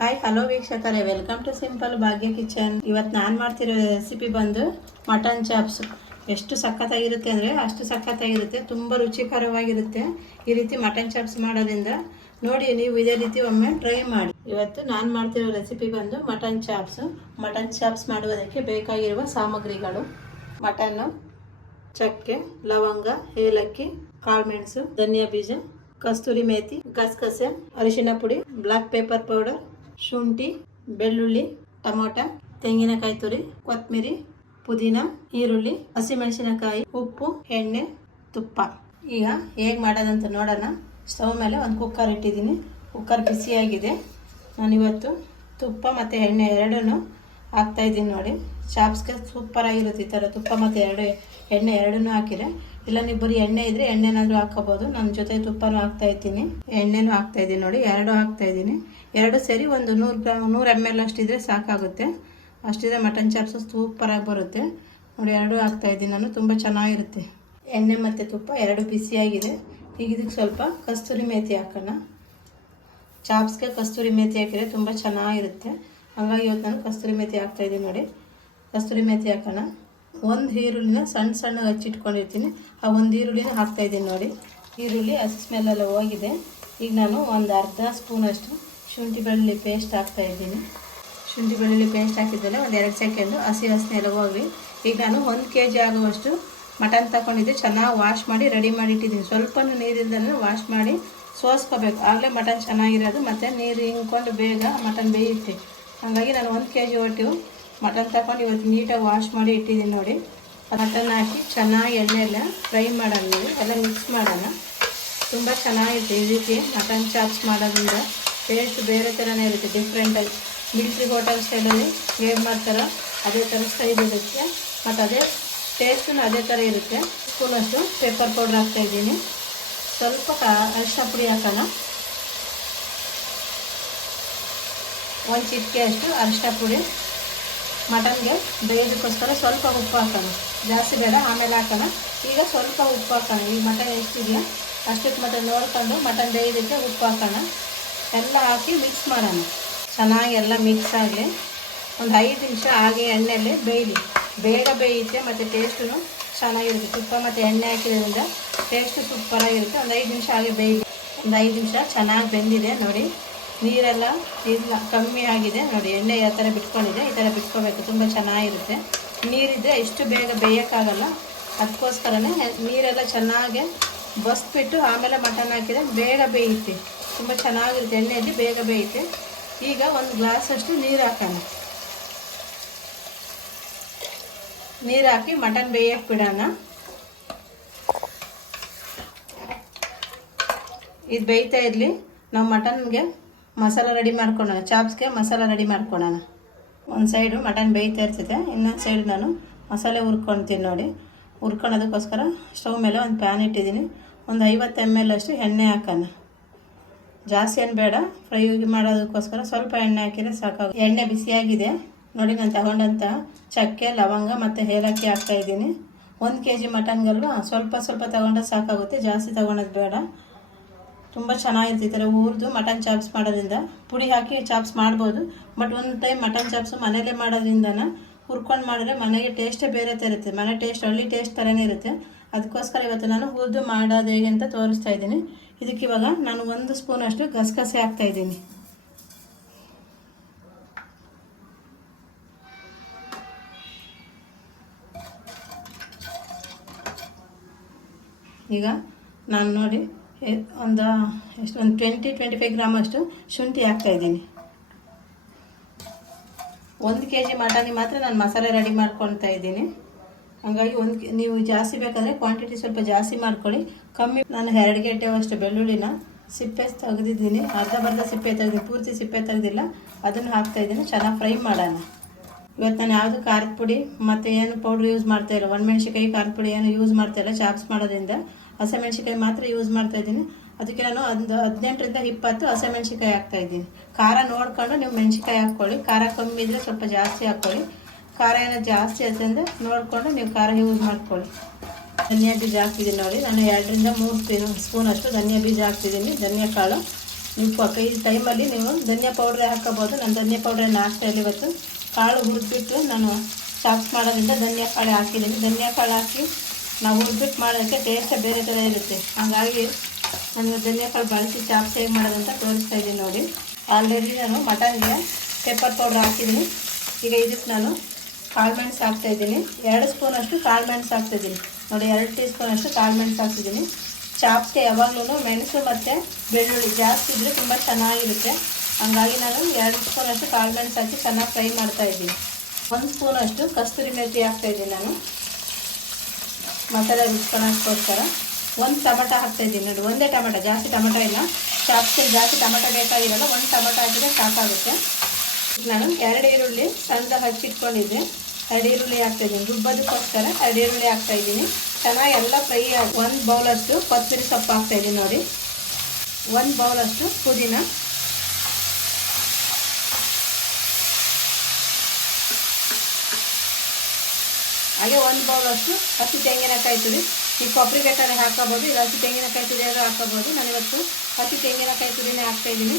Hi hello ವೀಕ್ಷಕರೇ. Welcome to simple Bhagya kitchen ಇವತ್ತು ನಾನು ಮಾಡ್ತಿರೋ ರೆಸಿಪಿ ಬಂದು ಮಟನ್ ಚಾಪ್ಸ್ ಎಷ್ಟು ಸಖತ್ತಾಗಿರುತ್ತೆ ಅಂದರೆ ಅಷ್ಟು ಸಖತ್ತಾಗಿರುತ್ತೆ, ತುಂಬ ರುಚಿಕರವಾಗಿರುತ್ತೆ ಈ ರೀತಿ ಮಟನ್ ಚಾಪ್ಸ್ ಮಾಡೋದ್ರಿಂದ. ನೋಡಿ, ನೀವು ಇದೇ ರೀತಿ ಒಮ್ಮೆ ಟ್ರೈ ಮಾಡಿ. ಇವತ್ತು ನಾನು ಮಾಡ್ತಿರೋ ರೆಸಿಪಿ ಬಂದು ಮಟನ್ ಚಾಪ್ಸ್ ಮಟನ್ ಚಾಪ್ಸ್ ಮಾಡುವುದಕ್ಕೆ ಬೇಕಾಗಿರುವ ಸಾಮಗ್ರಿಗಳು. ಮಟನ್ನು ಚಕ್ಕೆ, ಲವಂಗ, ಏಲಕ್ಕಿ ಕಾಳುಮೆಣಸು ಧನಿಯಾ ಬೀಜ, ಕಸ್ತೂರಿ ಮೇಥಿ, ಗಸಗಸೆ, ಅರಿಶಿನ ಪುಡಿ ಬ್ಲ್ಯಾಕ್ ಪೇಪರ್ ಪೌಡರ್ ಶುಂಠಿ, ಬೆಳ್ಳುಳ್ಳಿ, ಟೊಮೊಟ, ತೆಂಗಿನಕಾಯಿ ತುರಿ ಕೊತ್ತಂಬರಿ ಪುದೀನ, ಈರುಳ್ಳಿ, ಹಸಿಮೆಣಸಿನಕಾಯಿ, ಉಪ್ಪು, ಎಣ್ಣೆ, ತುಪ್ಪ. ಈಗ ಹೇಗೆ ಮಾಡೋದಂತ ನೋಡೋಣ. ಸ್ಟವ್ ಮೇಲೆ ಒಂದು ಕುಕ್ಕರ್ ಇಟ್ಟಿದ್ದೀನಿ. ಕುಕ್ಕರ್ ಬಿಸಿಯಾಗಿದೆ. ನಾನಿವತ್ತು ತುಪ್ಪ ಮತ್ತು ಎಣ್ಣೆ ಎರಡನ್ನೂ ಹಾಕ್ತಾ ಇದ್ದೀನಿ ನೋಡಿ. ಚಾಪ್ಸ್ಗೆ ಸೂಪರಾಗಿರುತ್ತೆ ಈ ಥರ. ತುಪ್ಪ ಮತ್ತು ಎರಡು ಎಣ್ಣೆ ಎರಡನ್ನೂ ಹಾಕಿರೆ ಇಲ್ಲ, ನೀವು ಬರೀ ಎಣ್ಣೆ ಇದ್ದರೆ ಎಣ್ಣೆನಾದರೂ ಹಾಕೋಬೋದು ನನ್ನ ಜೊತೆ ತುಪ್ಪನೂ ಹಾಕ್ತಾ ಇದ್ದೀನಿ. ಎಣ್ಣೆನೂ ಹಾಕ್ತಾ ಇದ್ದೀನಿ ನೋಡಿ. ಎರಡು ಹಾಕ್ತಾ ಇದ್ದೀನಿ. ಎರಡು ಸೇರಿ ಒಂದು ನೂರು ಗ್ರಾಮ್ ನೂರು ಎಂ ಎಲ್ ಅಷ್ಟಿದ್ರೆ ಸಾಕಾಗುತ್ತೆ. ಅಷ್ಟಿದ್ರೆ ಮಟನ್ ಚಾಪ್ಸ್ ಸೂಪರಾಗಿ ಬರುತ್ತೆ. ನೋಡಿ, ಎರಡು ಹಾಕ್ತಾ ಇದ್ದೀನಿ ನಾನು. ತುಂಬ ಚೆನ್ನಾಗಿರುತ್ತೆ. ಎಣ್ಣೆ ಮತ್ತು ತುಪ್ಪ ಎರಡು ಬಿಸಿಯಾಗಿದೆ ಈಗ ಇದಕ್ಕೆ ಸ್ವಲ್ಪ ಕಸ್ತೂರಿ ಮೇತಿ ಹಾಕೋಣ. ಚಾಪ್ಸ್ಗೆ ಕಸ್ತೂರಿ ಮೇಥಿ ಹಾಕಿದರೆ ತುಂಬ ಚೆನ್ನಾಗಿರುತ್ತೆ. ಹಾಗಾಗಿ ಇವತ್ತು ನಾನು ಕಸ್ತೂರಿ ಮೇಥಿ ಹಾಕ್ತಾ ಇದ್ದೀನಿ ನೋಡಿ. ಕಸ್ತೂರಿ ಮೇಥಿ ಹಾಕೋಣ. ಒಂದು ಈರುಳ್ಳಿನ ಸಣ್ಣ ಸಣ್ಣ ಹಚ್ಚಿಟ್ಕೊಂಡಿರ್ತೀನಿ ಆ ಒಂದು ಈರುಳ್ಳಿನ ಹಾಕ್ತಾ ಇದ್ದೀನಿ ನೋಡಿ. ಈರುಳ್ಳಿ ಹಸಿ ಸ್ಮೆಲ್ಲೆಲ್ಲ ಹೋಗಿದೆ. ಈಗ ನಾನು ಒಂದು ಅರ್ಧ ಸ್ಪೂನಷ್ಟು ಶುಂಠಿ ಬೆಳ್ಳುಳ್ಳಿ ಪೇಸ್ಟ್ ಹಾಕ್ತಾ ಇದ್ದೀನಿ. ಶುಂಠಿ ಬೆಳ್ಳುಳ್ಳಿ ಪೇಸ್ಟ್ ಹಾಕಿದ್ಮೇಲೆ ಒಂದು ಎರಡು ಸೆಕೆಂಡು ಹಸಿ ವಾಸನೆ ಎಲ್ಲ ಹೋಗಿ ಈಗ ನಾನು ಒಂದು ಕೆ ಜಿ ಆಗುವಷ್ಟು ಮಟನ್ ತಗೊಂಡಿದ್ದೆ ಚೆನ್ನಾಗಿ ವಾಶ್ ಮಾಡಿ ರೆಡಿ ಮಾಡಿ ಇಟ್ಟಿದ್ದೀನಿ. ಸ್ವಲ್ಪ ನೀರಿಂದಲೇ ವಾಶ್ ಮಾಡಿ ಸೋಸ್ಕೋಬೇಕು. ಆಗಲೇ ಮಟನ್ ಚೆನ್ನಾಗಿರೋದು. ಮತ್ತು ನೀರು ಹಿಂಗ್ಕೊಂಡು ಬೇಗ ಮಟನ್ ಬೇಯುತ್ತೆ ಹಾಗಾಗಿ ನಾನು ಒಂದು ಕೆ ಜಿ ಒಟ್ಟು ಮಟನ್ ತಗೊಂಡು ಇವತ್ತು ನೀಟಾಗಿ ವಾಶ್ ಮಾಡಿ ಇಟ್ಟಿದ್ದೀನಿ ನೋಡಿ. ಮಟನ್ ಹಾಕಿ ಚೆನ್ನಾಗಿ ಎಣ್ಣೆ ಎಲ್ಲ ಫ್ರೈ ಮಾಡೋಣ ಎಲ್ಲ ಮಿಕ್ಸ್ ಮಾಡೋಣ. ತುಂಬ ಚೆನ್ನಾಗಿರುತ್ತೆ ಈ ರೀತಿ ಮಟನ್ ಚಾಪ್ಸ್ ಮಾಡೋದ್ರಿಂದ. ಟೇಸ್ಟ್ ಬೇರೆ ಥರನೇ ಇರುತ್ತೆ. ಡಿಫ್ರೆಂಟಾಗಿ ಮಿಲ್ಟ್ರಿ ಹೋಟೆಲ್ ಸ್ಟೈಲಲ್ಲಿ ಹೇಗೆ ಮಾಡ್ತಾರೋ ಅದೇ ಥರ ಸ್ಟೈಲ್ ಇರುತ್ತೆ. ಮತ್ತು ಅದೇ ಟೇಸ್ಟೂ ಅದೇ ಥರ ಇರುತ್ತೆ. ಸ್ಪೂನಷ್ಟು ಪೇಪರ್ ಪೌಡ್ರ್ ಹಾಕ್ತಾಯಿದ್ದೀನಿ ಸ್ವಲ್ಪ ಕ ಅರಿಶಿನ ಪುಡಿ ಹಾಕೋಣ. ಒಂದು ಚಿಟಿಕೆ ಅಷ್ಟು, ಅರಿಶಿನ ಪುಡಿ ಮಟನ್ಗೆ ಬೇಯೋದಕ್ಕೋಸ್ಕರ ಸ್ವಲ್ಪ ಉಪ್ಪು ಹಾಕೋಣ. ಜಾಸ್ತಿ ಬೇಡ, ಆಮೇಲೆ ಹಾಕೋಣ. ಈಗ ಸ್ವಲ್ಪ ಉಪ್ಪು ಹಾಕೋಣ. ಈ ಮಟನ್ ಎಷ್ಟಿದೆಯಾ ಅಷ್ಟಕ್ಕೆ ಮಟನ್ ನೋಡ್ಕೊಂಡು ಮಟನ್ ಬೇಯೋದಕ್ಕೆ ಉಪ್ಪು ಹಾಕೋಣ. ಎಲ್ಲ ಹಾಕಿ ಮಿಕ್ಸ್ ಮಾಡೋಣ. ಚೆನ್ನಾಗಿ ಎಲ್ಲ ಮಿಕ್ಸ್ ಆಗಲಿ. ಒಂದು ಐದು ನಿಮಿಷ ಹಾಗೆ ಎಣ್ಣೆಯಲ್ಲಿ ಬೇಯಲಿ. ಬೇಗ ಬೇಯುತ್ತೆ ಮತ್ತು ಟೇಸ್ಟು ಚೆನ್ನಾಗಿರುತ್ತೆ. ತುಪ್ಪ ಮತ್ತು ಎಣ್ಣೆ ಹಾಕಿದ್ರಿಂದ ಟೇಸ್ಟು ಸೂಪರಾಗಿರುತ್ತೆ. ಒಂದು ಐದು ನಿಮಿಷ ಹಾಗೆ ಬೇಯಲಿ. ಒಂದು ಐದು ನಿಮಿಷ ಚೆನ್ನಾಗಿ ಬೆಂದಿದೆ ನೋಡಿ. ನೀರೆಲ್ಲ ಇಲ್ಲ, ಕಮ್ಮಿ ಆಗಿದೆ. ನೋಡಿ, ಎಣ್ಣೆ ಯಾವ ಥರ ಬಿಟ್ಕೊಂಡಿದೆ, ಈ ಥರ ಬಿಟ್ಕೋಬೇಕು. ತುಂಬ ಚೆನ್ನಾಗಿರುತ್ತೆ. ನೀರಿದ್ದರೆ ಇಷ್ಟು ಬೇಗ ಬೇಯೋಕ್ಕಾಗಲ್ಲ. ಅದಕ್ಕೋಸ್ಕರನೇ ನೀರೆಲ್ಲ ಚೆನ್ನಾಗಿ ಬಸ್ಬಿಟ್ಟು ಆಮೇಲೆ ಮಟನ್ ಹಾಕಿದರೆ ಬೇಗ ಬೇಯುತ್ತೆ. ತುಂಬ ಚೆನ್ನಾಗಿರುತ್ತೆ ಎಣ್ಣೆಯಲ್ಲಿ ಬೇಗ ಬೇಯುತ್ತೆ. ಈಗ ಒಂದು ಗ್ಲಾಸಷ್ಟು ನೀರು ಹಾಕೋಣ. ನೀರು ಹಾಕಿ ಮಟನ್ ಬೇಯಕ್ಕೆ ಬಿಡೋಣ ಇದು ಬೇಯ್ತಾ ಇರಲಿ. ನಾವು ಮಟನ್ಗೆ ಮಸಾಲ ರೆಡಿ ಮಾಡ್ಕೊಳ್ಳೋಣ ಚಾಪ್ಸ್ಗೆ ಮಸಾಲ ರೆಡಿ ಮಾಡ್ಕೊಳ್ಳೋಣ ಒಂದು ಸೈಡು ಮಟನ್ ಬೇಯ್ತಾ ಇರ್ತದೆ ಇನ್ನೊಂದು ಸೈಡು ನಾನು ಮಸಾಲೆ ಹುರ್ಕೊಳ್ತೀನಿ ನೋಡಿ. ಹುರ್ಕೊಳೋದಕ್ಕೋಸ್ಕರ ಸ್ಟವ್ ಮೇಲೆ ಒಂದು ಪ್ಯಾನ್ ಇಟ್ಟಿದ್ದೀನಿ. ಒಂದು ಐವತ್ತು ಎಂ ಎಲ್ ಅಷ್ಟು ಎಣ್ಣೆ ಹಾಕೋಣ. ಜಾಸ್ತಿ ಏನು ಬೇಡ ಫ್ರೈ ಮಾಡೋದಕ್ಕೋಸ್ಕರ ಸ್ವಲ್ಪ ಎಣ್ಣೆ ಹಾಕಿದರೆ ಸಾಕಾಗ ಎಣ್ಣೆ ಬಿಸಿಯಾಗಿದೆ. ನೋಡಿ ನಾನು ತಗೊಂಡಂಥ ಚಕ್ಕೆ, ಲವಂಗ ಮತ್ತು ಏಲಕ್ಕಿ ಹಾಕ್ತಾಯಿದ್ದೀನಿ ಒಂದು ಕೆ ಜಿ ಮಟನ್ಗಲ್ವ ಸ್ವಲ್ಪ ಸ್ವಲ್ಪ ತಗೊಂಡ್ರೆ ಸಾಕಾಗುತ್ತೆ, ಜಾಸ್ತಿ ತೊಗೊಳೋದು ಬೇಡ. ತುಂಬ ಚೆನ್ನಾಗಿರುತ್ತೆ ಈ ಥರ ಹುರಿದು ಮಟನ್ ಚಾಪ್ಸ್ ಮಾಡೋದ್ರಿಂದ. ಪುಡಿ ಹಾಕಿ ಚಾಪ್ಸ್ ಮಾಡ್ಬೋದು. ಬಟ್ ಒಂದು ಟೈಮ್ ಮಟನ್ ಚಾಪ್ಸು ಮನೇಲೇ ಮಾಡೋದ್ರಿಂದನ ಹುರ್ಕೊಂಡು ಮಾಡಿದ್ರೆ ಮನೆಗೆ ಟೇಸ್ಟೇ ಬೇರೆ ಥರ ಇರುತ್ತೆ. ಮನೆ ಟೇಸ್ಟ್ ಹಳ್ಳಿ ಟೇಸ್ಟ್ ಥರನೇ ಇರುತ್ತೆ. ಅದಕ್ಕೋಸ್ಕರ ಇವತ್ತು ನಾನು ಹುರಿದು ಮಾಡೋದು ಹೇಗೆ ಅಂತ ತೋರಿಸ್ತಾ ಇದ್ದೀನಿ. ಇದಕ್ಕೆ ಇವಾಗ ನಾನು ಒಂದು ಸ್ಪೂನಷ್ಟು ಗಸಗಸೆ ಹಾಕ್ತಾ ಇದ್ದೀನಿ. ಈಗ ನಾನು ನೋಡಿ ಒಂದು, ಎಷ್ಟು, ಒಂದು ಟ್ವೆಂಟಿ ಟ್ವೆಂಟಿ ಫೈವ್ ಗ್ರಾಮ್ ಅಷ್ಟು ಶುಂಠಿ ಹಾಕ್ತಾ ಇದ್ದೀನಿ. ಒಂದು ಕೆ ಜಿ ಮಟನಿಗೆ ಮಾತ್ರ ನಾನು ಮಸಾಲೆ ರೆಡಿ ಮಾಡ್ಕೊಳ್ತಾ ಇದ್ದೀನಿ. ಹಾಗಾಗಿ ಒಂದು ನೀವು ಜಾಸ್ತಿ ಬೇಕಾದರೆ ಕ್ವಾಂಟಿಟಿ ಸ್ವಲ್ಪ ಜಾಸ್ತಿ ಮಾಡ್ಕೊಳ್ಳಿ. ಕಮ್ಮಿ, ನಾನು ಎರಡು ಗಂಟೆ ಅಷ್ಟು ಬೆಳ್ಳುಳ್ಳಿನ ಸಿಪ್ಪೆ ತೆಗೆದಿದ್ದೀನಿ. ಅರ್ಧ ಬರ್ಧ ಸಿಪ್ಪೆ ತೆಗೆದು, ಪೂರ್ತಿ ಸಿಪ್ಪೆ ತೆಗೆದಿಲ್ಲ. ಅದನ್ನು ಹಾಕ್ತಾಯಿದ್ದೀನಿ ಚೆನ್ನಾಗಿ ಫ್ರೈ ಮಾಡೋಣ. ಇವತ್ತು ನಾನು ಯಾವುದು ಖಾರದ ಪುಡಿ ಮತ್ತು ಏನು ಪೌಡ್ರ್ ಯೂಸ್ ಮಾಡ್ತಾ ಇಲ್ಲ. ಒಣಮೆಣ್ಸಿಕಾಯಿ ಖಾರದ ಪುಡಿ ಏನು ಯೂಸ್ ಮಾಡ್ತಾ ಇಲ್ಲ ಚಾಪ್ಸ್ ಮಾಡೋದ್ರಿಂದ. ಹಸಿಮೆಣ್ಸಿಕಾಯಿ ಮಾತ್ರ ಯೂಸ್ ಮಾಡ್ತಾ ಇದ್ದೀನಿ. ಅದಕ್ಕೆ ನಾನು ಒಂದು ಹದಿನೆಂಟರಿಂದ ಇಪ್ಪತ್ತು ಹಸಿಮೆಣ್ಸಿಕಾಯಿ ಹಾಕ್ತಾ ಇದ್ದೀನಿ. ಖಾರ ನೋಡ್ಕೊಂಡು ನೀವು ಮೆಣ್ಸಿಕಾಯಿ ಹಾಕ್ಕೊಳ್ಳಿ. ಖಾರ ಕಮ್ಮಿ ಇದ್ದರೆ ಸ್ವಲ್ಪ ಜಾಸ್ತಿ ಹಾಕ್ಕೊಳ್ಳಿ. ಖಾರ ಏನೋ ಜಾಸ್ತಿ ಆಯ್ತು ಅಂದರೆ ನೋಡಿಕೊಂಡು ನೀವು ಖಾರ ಯೂಸ್ ಮಾಡ್ಕೊಳ್ಳಿ. ಧನಿಯಾ ಬೀಜ ಹಾಕ್ತಿದ್ದೀನಿ ನೋಡಿ. ನಾನು ಎರಡರಿಂದ ಮೂರು ಸ್ಪೂನ್ ಸ್ಪೂನ್ ಅಷ್ಟು ಧನಿಯಾ ಬೀಜ ಹಾಕ್ತಿದ್ದೀನಿ. ಧನಿಯಾ ಕಾಳು. ನೀವು ಈ ಟೈಮಲ್ಲಿ ನೀವು ಧನಿಯಾ ಪೌಡ್ರ್ ಹಾಕೋಬೋದು ನಾನು ಧನಿಯಾ ಪೌಡ್ರನ್ನ ಹಾಕ್ತಾ ಇಲ್ಲ ಇವತ್ತು. ಕಾಳು ಹುರಿದ್ಬಿಟ್ಟು ನಾನು ಚಾಪ್ಸ್ ಮಾಡೋದ್ರಿಂದ ಧನಿಯಾ ಕಾಳು ಹಾಕಿದ್ದೀನಿ. ಧನಿಯಾ ಕಾಳು ಹಾಕಿ ನಾವು ಹುರಿದ್ಬಿಟ್ಟು ಮಾಡೋದಕ್ಕೆ ಟೇಸ್ಟ್ ಬೇರೆ ಥರ ಇರುತ್ತೆ. ಹಾಗಾಗಿ ನಾನು ಧನಿಯಾ ಕಾಳು ಬಳಸಿ ಚಾಪ್ಸ್ ಹೇಗೆ ಮಾಡೋದಂತ ತೋರಿಸ್ತಾ ಇದ್ದೀನಿ ನೋಡಿ. ಆಲ್ರೆಡಿ ನಾನು ಮಟನ್ಗೆ ಪೆಪ್ಪರ್ ಪೌಡ್ರ್ ಹಾಕಿದ್ದೀನಿ. ಈಗ ಇದಕ್ಕೆ ನಾನು ಕಾಳು ಮೆಣಸು ಹಾಕ್ತಾ ಇದ್ದೀನಿ. ಎರಡು ಸ್ಪೂನಷ್ಟು ಕಾಳು ಮೆಣಸು ಹಾಕ್ತಾಯಿದ್ದೀನಿ ನೋಡಿ, ಎರಡು ಟೀ ಸ್ಪೂನಷ್ಟು ಕಾಳು ಮೆಣಸು ಹಾಕ್ತಿದ್ದೀನಿ ಚಾಪ್ಸ್ಗೆ ಯಾವಾಗಲೂ ಮೆಣಸು ಮತ್ತು ಬೆಳ್ಳುಳ್ಳಿ ಜಾಸ್ತಿ ಇದ್ದರೆ ತುಂಬ ಚೆನ್ನಾಗಿರುತ್ತೆ. ಹಂಗಾಗಿ ನಾನು ಎರಡು ಸ್ಪೂನಷ್ಟು ಕಾಳು ಮೆಣಸು ಹಾಕಿ ಚೆನ್ನಾಗಿ ಫ್ರೈ ಮಾಡ್ತಾ ಇದ್ದೀನಿ. ಒಂದು ಸ್ಪೂನಷ್ಟು ಕಸ್ತೂರಿ ಮೆಥಿ ಹಾಕ್ತಾಯಿದ್ದೀನಿ ನಾನು. ಮಸಾಲೆ ರುಚ್ಕೊಳ್ಳೋಕ್ಕೋಸ್ಕರ ಒಂದು ಟೊಮೆಟೊ ಹಾಕ್ತಾ ಇದ್ದೀನಿ. ನೋಡಿ, ಒಂದೇ ಟೊಮೆಟೊ, ಜಾಸ್ತಿ ಟೊಮೆಟೊ ಇಲ್ಲ. ಚಾಪ್ಸ್ಗೆ ಜಾಸ್ತಿ ಟೊಮೆಟೊ ಬೇಕಾಗಿರಲ್ಲ, ಒಂದು ಟೊಮೆಟೊ ಹಾಕಿದರೆ ಸಾಕಾಗುತ್ತೆ. ನಾನು ಎರಡು ಈರುಳ್ಳಿ ಸಣ್ಣದಾಗಿ ಹಚ್ಚಿಟ್ಕೊಂಡಿದ್ದೆ ಎರಡು ಈರುಳ್ಳಿ ಹಾಕ್ತಾ ಇದ್ದೀನಿ. ರುಬ್ಬೋದಕ್ಕೋಸ್ಕರ ಎರಡು ಈರುಳ್ಳಿ ಹಾಕ್ತಾ ಇದ್ದೀನಿ. ಚೆನ್ನಾಗಿ ಎಲ್ಲ ಫ್ರೈ ಒಂದು ಬೌಲಷ್ಟು ಕೊತ್ತಂಬರಿ ಸೊಪ್ಪು ಹಾಕ್ತಾ ಇದ್ದೀನಿ ನೋಡಿ. ಒಂದು ಬೌಲಷ್ಟು ಪುದೀನ. ಹಾಗೆ ಒಂದು ಬೌಲಷ್ಟು ಹಸಿ ತೆಂಗಿನಕಾಯಿ ತುರಿ. ಈ ಕೊಬ್ಬರಿ ಬೇಕಾದ್ರೆ ಹಾಕೋಬೋದು ಇಲ್ಲ ಹಸಿ ತೆಂಗಿನಕಾಯಿ ತುರಿ ಆದರೂ ಹಾಕೋಬೋದು ನಾನಿವತ್ತು ಹಸಿ ತೆಂಗಿನಕಾಯಿ ತುರಿನೇ ಹಾಕ್ತಾ ಇದ್ದೀನಿ.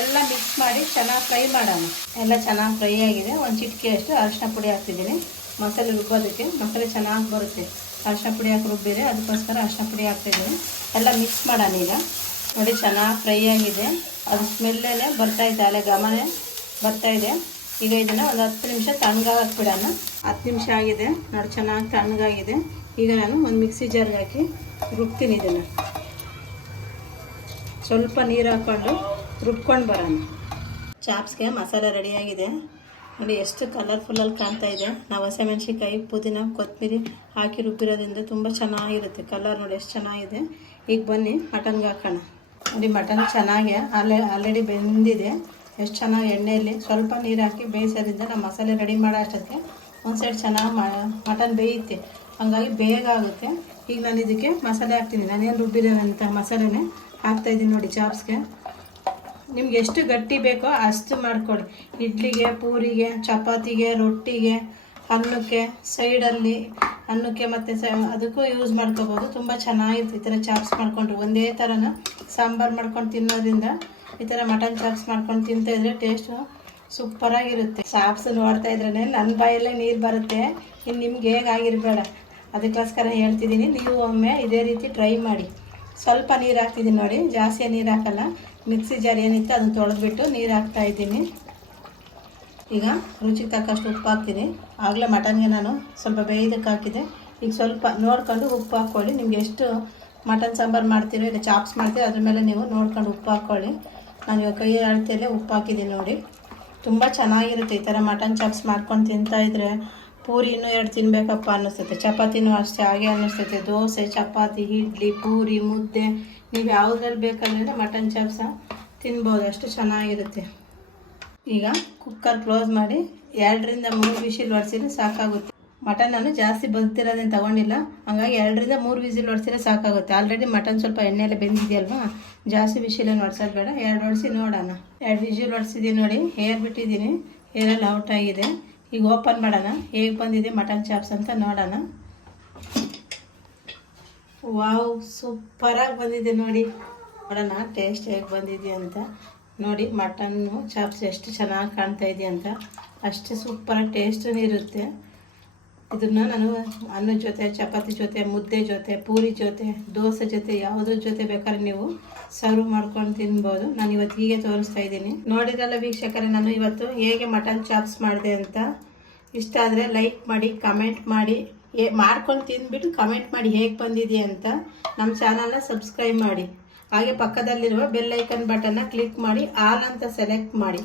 ಎಲ್ಲ ಮಿಕ್ಸ್ ಮಾಡಿ ಚೆನ್ನಾಗಿ ಫ್ರೈ ಮಾಡೋಣ. ಎಲ್ಲ ಚೆನ್ನಾಗಿ ಫ್ರೈ ಆಗಿದೆ. ಒಂದು ಚಿಟಿಕೆಯಷ್ಟು ಅರಶಿನ ಪುಡಿ ಹಾಕ್ತಿದ್ದೀನಿ. ಮಸಾಲೆ ರುಬ್ಬೋದಕ್ಕೆ ಮಸಾಲೆ ಚೆನ್ನಾಗಿ ಬರುತ್ತೆ. ಅರಶಿನ ಪುಡಿ ಹಾಕಿ ರುಬ್ಬಿದೆ ಅದಕ್ಕೋಸ್ಕರ ಅರಶಿನ ಪುಡಿ ಹಾಕ್ತಿದ್ದೀನಿ ಎಲ್ಲ ಮಿಕ್ಸ್ ಮಾಡೋಣ ಈಗ. ನೋಡಿ ಚೆನ್ನಾಗಿ ಫ್ರೈ ಆಗಿದೆ. ಅದು ಸ್ಮೆಲ್ಲೇ ಬರ್ತಾಯಿದೆ ಅಲ್ಲೇ ಬರ್ತಾ ಬರ್ತಾಯಿದೆ ಈಗ ಇದನ್ನು ಒಂದು ಹತ್ತು ನಿಮಿಷ ತಣ್ಣಗಾಗಕ್ಕೆ ಬಿಡೋಣ ಹತ್ತು ನಿಮಿಷ ಆಗಿದೆ. ನೋಡಿ, ಚೆನ್ನಾಗಿ ತಣ್ಣಗಾಗಿದೆ. ಈಗ ನಾನು ಒಂದು ಮಿಕ್ಸಿ ಜಾರ್ಗೆ ಹಾಕಿ ರುಬ್ತೀನಿ ಇದನ್ನು. ಸ್ವಲ್ಪ ನೀರು ಹಾಕ್ಕೊಂಡು ರುಬ್ಕೊಂಡು ಬರೋಣ. ಚಾಪ್ಸ್ಗೆ ಮಸಾಲೆ ರೆಡಿಯಾಗಿದೆ ನೋಡಿ, ಎಷ್ಟು ಕಲರ್ಫುಲ್ಲಲ್ಲಿ ಕಾಣ್ತಾ ಇದೆ. ನಾವು ಹಸಿಮೆಣ್ಸಿನ್ಕಾಯಿ, ಪುದೀನ ಕೊತ್ತಂಬರಿ ಹಾಕಿ ರುಬ್ಬಿರೋದ್ರಿಂದ ತುಂಬ ಚೆನ್ನಾಗಿರುತ್ತೆ ಕಲರ್ ನೋಡಿ, ಎಷ್ಟು ಚೆನ್ನಾಗಿದೆ. ಈಗ ಬನ್ನಿ, ಮಟನ್ಗೆ ಹಾಕೋಣ. ನೋಡಿ, ಮಟನ್ ಚೆನ್ನಾಗಿ ಆಲ್ರೆ ಆಲ್ರೆಡಿ ಬೆಂದಿದೆ. ಎಷ್ಟು ಚೆನ್ನಾಗಿ ಎಣ್ಣೆಯಲ್ಲಿ ಸ್ವಲ್ಪ ನೀರು ಹಾಕಿ ಬೇಯಿಸೋದ್ರಿಂದ ನಮ್ಮ ಮಸಾಲೆ ರೆಡಿ ಮಾಡೋ ಅಷ್ಟೊತ್ತಿಗೆ ಒಂದು ಸೈಡ್ ಚೆನ್ನಾಗಿ ಮಟನ್ ಬೇಯುತ್ತೆ. ಹಂಗಾಗಿ ಬೇಗ ಆಗುತ್ತೆ. ಈಗ ನಾನು ಇದಕ್ಕೆ ಮಸಾಲೆ ಹಾಕ್ತೀನಿ. ನಾನೇನು ರುಬ್ಬಿರೋಂಥ ಮಸಾಲೆನೇ ಹಾಕ್ತಾಯಿದ್ದೀನಿ ನೋಡಿ ಚಾಪ್ಸ್ಗೆ. ನಿಮ್ಗೆ ಎಷ್ಟು ಗಟ್ಟಿ ಬೇಕೋ ಅಷ್ಟು ಮಾಡ್ಕೊಳ್ಳಿ ಇಡ್ಲಿಗೆ, ಪೂರಿಗೆ, ಚಪಾತಿಗೆ, ರೊಟ್ಟಿಗೆ, ಅನ್ನಕ್ಕೆ, ಸೈಡಲ್ಲಿ ಅನ್ನಕ್ಕೆ ಮತ್ತು ಸ, ಅದಕ್ಕೂ ಯೂಸ್ ಮಾಡ್ಕೋಬೋದು. ತುಂಬ ಚೆನ್ನಾಗಿರುತ್ತೆ ಈ ಚಾಪ್ಸ್ ಮಾಡ್ಕೊಂಡ್ರೆ ಒಂದೇ ಥರನ ಸಾಂಬಾರು ಮಾಡ್ಕೊಂಡು ತಿನ್ನೋದ್ರಿಂದ ಈ ಥರ ಮಟನ್ ಚಾಪ್ಸ್ ಮಾಡ್ಕೊಂಡು ತಿಂತಾ ಇದ್ರೆ ಟೇಸ್ಟು ಸೂಪರಾಗಿರುತ್ತೆ ಚಾಪ್ಸ್ ನೋಡ್ತಾ ಇದ್ರೇ ನನ್ನ ಬಾಯಲ್ಲೇ ನೀರು ಬರುತ್ತೆ. ಇನ್ನು ನಿಮ್ಗೆ ಹೇಗಾಗಿರ್ಬೇಡ ಅದಕ್ಕೋಸ್ಕರ ಹೇಳ್ತಿದ್ದೀನಿ, ನೀವು ಒಮ್ಮೆ ಇದೇ ರೀತಿ ಟ್ರೈ ಮಾಡಿ. ಸ್ವಲ್ಪ ನೀರು ಹಾಕ್ತಿದ್ದೀನಿ ನೋಡಿ, ಜಾಸ್ತಿ ನೀರು ಹಾಕಲ್ಲ. ಮಿಕ್ಸಿ ಜಾರ್ ಏನಿತ್ತು ಅದನ್ನು ತೊಳೆದ್ಬಿಟ್ಟು ನೀರು ಹಾಕ್ತಾ ಇದ್ದೀನಿ. ಈಗ ರುಚಿಗೆ ತಕ್ಕಷ್ಟು ಉಪ್ಪು ಹಾಕ್ತೀನಿ. ಆಗಲೇ ಮಟನ್ಗೆ ನಾನು ಸ್ವಲ್ಪ ಬೇಯ್ದಕ್ಕೆ ಹಾಕಿದೆ. ಈಗ ಸ್ವಲ್ಪ ನೋಡ್ಕೊಂಡು ಉಪ್ಪು ಹಾಕ್ಕೊಳ್ಳಿ ನಿಮ್ಗೆ ಎಷ್ಟು ಮಟನ್ ಸಾಂಬಾರು ಮಾಡ್ತೀರೋ, ಇಲ್ಲ ಚಾಪ್ಸ್ ಮಾಡ್ತೀರೋ, ಅದ್ರ ಮೇಲೆ ನೀವು ನೋಡ್ಕೊಂಡು ಉಪ್ಪು ಹಾಕ್ಕೊಳ್ಳಿ ನಾನು ಇವಾಗ ಕೈ ಅಳತೆಯಲ್ಲೇ ಉಪ್ಪು ಹಾಕಿದ್ದೀನಿ ನೋಡಿ. ತುಂಬ ಚೆನ್ನಾಗಿರುತ್ತೆ ಈ ಥರ ಮಟನ್ ಚಾಪ್ಸ್ ಮಾಡ್ಕೊಂಡು ತಿಂತಾಯಿದ್ರೆ ಪೂರಿ ಇನ್ನೂ ಎರಡು ತಿನ್ನಬೇಕಪ್ಪ ಅನ್ನಿಸ್ತೈತೆ. ಚಪಾತಿನೂ ಅಷ್ಟೇ, ಹಾಗೆ ಅನ್ನಿಸ್ತೈತೆ. ದೋಸೆ, ಚಪಾತಿ, ಇಡ್ಲಿ, ಪೂರಿ, ಮುದ್ದೆ. ನೀವು ಯಾವುದ್ರಲ್ಲಿ ಬೇಕಂದ್ರೆ ಮಟನ್ ಚಾಪ್ಸ ತಿನ್ಬೋದು. ಅಷ್ಟು ಚೆನ್ನಾಗಿರುತ್ತೆ. ಈಗ ಕುಕ್ಕರ್ ಕ್ಲೋಸ್ ಮಾಡಿ ಎರಡರಿಂದ ಮೂರು ವಿಸಿಲ್ ಹೊಡ್ಸಿದ್ರೆ ಸಾಕಾಗುತ್ತೆ. ಮಟನ್ ನಾನು ಜಾಸ್ತಿ ಬಂದಿರೋದೇನು ತಗೊಂಡಿಲ್ಲ. ಹಾಗಾಗಿ ಎರಡರಿಂದ ಮೂರು ವಿಸಿಲ್ ಹೊಡ್ಸಿದ್ರೆ ಸಾಕಾಗುತ್ತೆ. ಆಲ್ರೆಡಿ ಮಟನ್ ಸ್ವಲ್ಪ ಎಣ್ಣೆಲ್ಲ ಬೆಂದಿದೆಯಲ್ವಾ? ಜಾಸ್ತಿ ವಿಸಿಲೇನು ಹೊಡ್ಸೋದು ಬೇಡ. ಎರಡು ಹೊಡಿಸಿ ನೋಡೋಣ. ಎರಡು ವಿಸಿಲ್ ಹೊಡ್ಸಿದ್ದೀನಿ ನೋಡಿ. ಹೇರ್ ಬಿಟ್ಟಿದ್ದೀನಿ ಹೇರೆಲ್ಲ ಔಟ್ ಆಗಿದೆ. ಈಗ ಓಪನ್ ಮಾಡೋಣ. ಹೇಗೆ ಬಂದಿದೆ ಮಟನ್ ಚಾಪ್ಸ್ ಅಂತ ನೋಡೋಣ. ವಾವ್ ಸೂಪರಾಗಿ ಬಂದಿದೆ ನೋಡಿ. ನೋಡೋಣ, ಟೇಸ್ಟ್ ಹೇಗೆ ಬಂದಿದೆ ಅಂತ. ನೋಡಿ, ಮಟನ್ನು ಚಾಪ್ಸ್ ಎಷ್ಟು ಚೆನ್ನಾಗಿ ಕಾಣ್ತಾ ಇದೆ ಅಂತ. ಅಷ್ಟೇ ಸೂಪರಾಗಿ ಟೇಸ್ಟೂ ಇರುತ್ತೆ. ಇದನ್ನು ನಾನು ಅನ್ನದ ಜೊತೆ, ಚಪಾತಿ ಜೊತೆ, ಮುದ್ದೆ ಜೊತೆ, ಪೂರಿ ಜೊತೆ, ದೋಸೆ ಜೊತೆ, ಯಾವುದ್ರ ಜೊತೆ ಬೇಕಾದ್ರೆ ನೀವು ಸರ್ವ್ ಮಾಡ್ಕೊಂಡು ತಿನ್ಬೋದು. ನಾನು ಇವತ್ತು ಹೀಗೆ ತೋರಿಸ್ತಾ ಇದ್ದೀನಿ. ನೋಡಿದ್ರಲ್ಲ ವೀಕ್ಷಕರೇ, ನಾನು ಇವತ್ತು ಹೇಗೆ ಮಟನ್ ಚಾಪ್ಸ್ ಮಾಡಿದೆ ಅಂತ. ಇಷ್ಟ ಆದರೆ ಲೈಕ್ ಮಾಡಿ ಕಮೆಂಟ್ ಮಾಡಿ ಏ ಮಾಡ್ಕೊಂಡು ತಿಂದ್ಬಿಟ್ಟು ಕಮೆಂಟ್ ಮಾಡಿ ಹೇಗೆ ಬಂದಿದೆ ಅಂತ ನಮ್ಮ ಚಾನಲ್ನ ಸಬ್ಸ್ಕ್ರೈಬ್ ಮಾಡಿ. ಹಾಗೆ ಪಕ್ಕದಲ್ಲಿರುವ ಬೆಲ್ಲೈಕನ್ ಬಟನ್ನ ಕ್ಲಿಕ್ ಮಾಡಿ ಆಲ್ ಅಂತ ಸೆಲೆಕ್ಟ್ ಮಾಡಿ.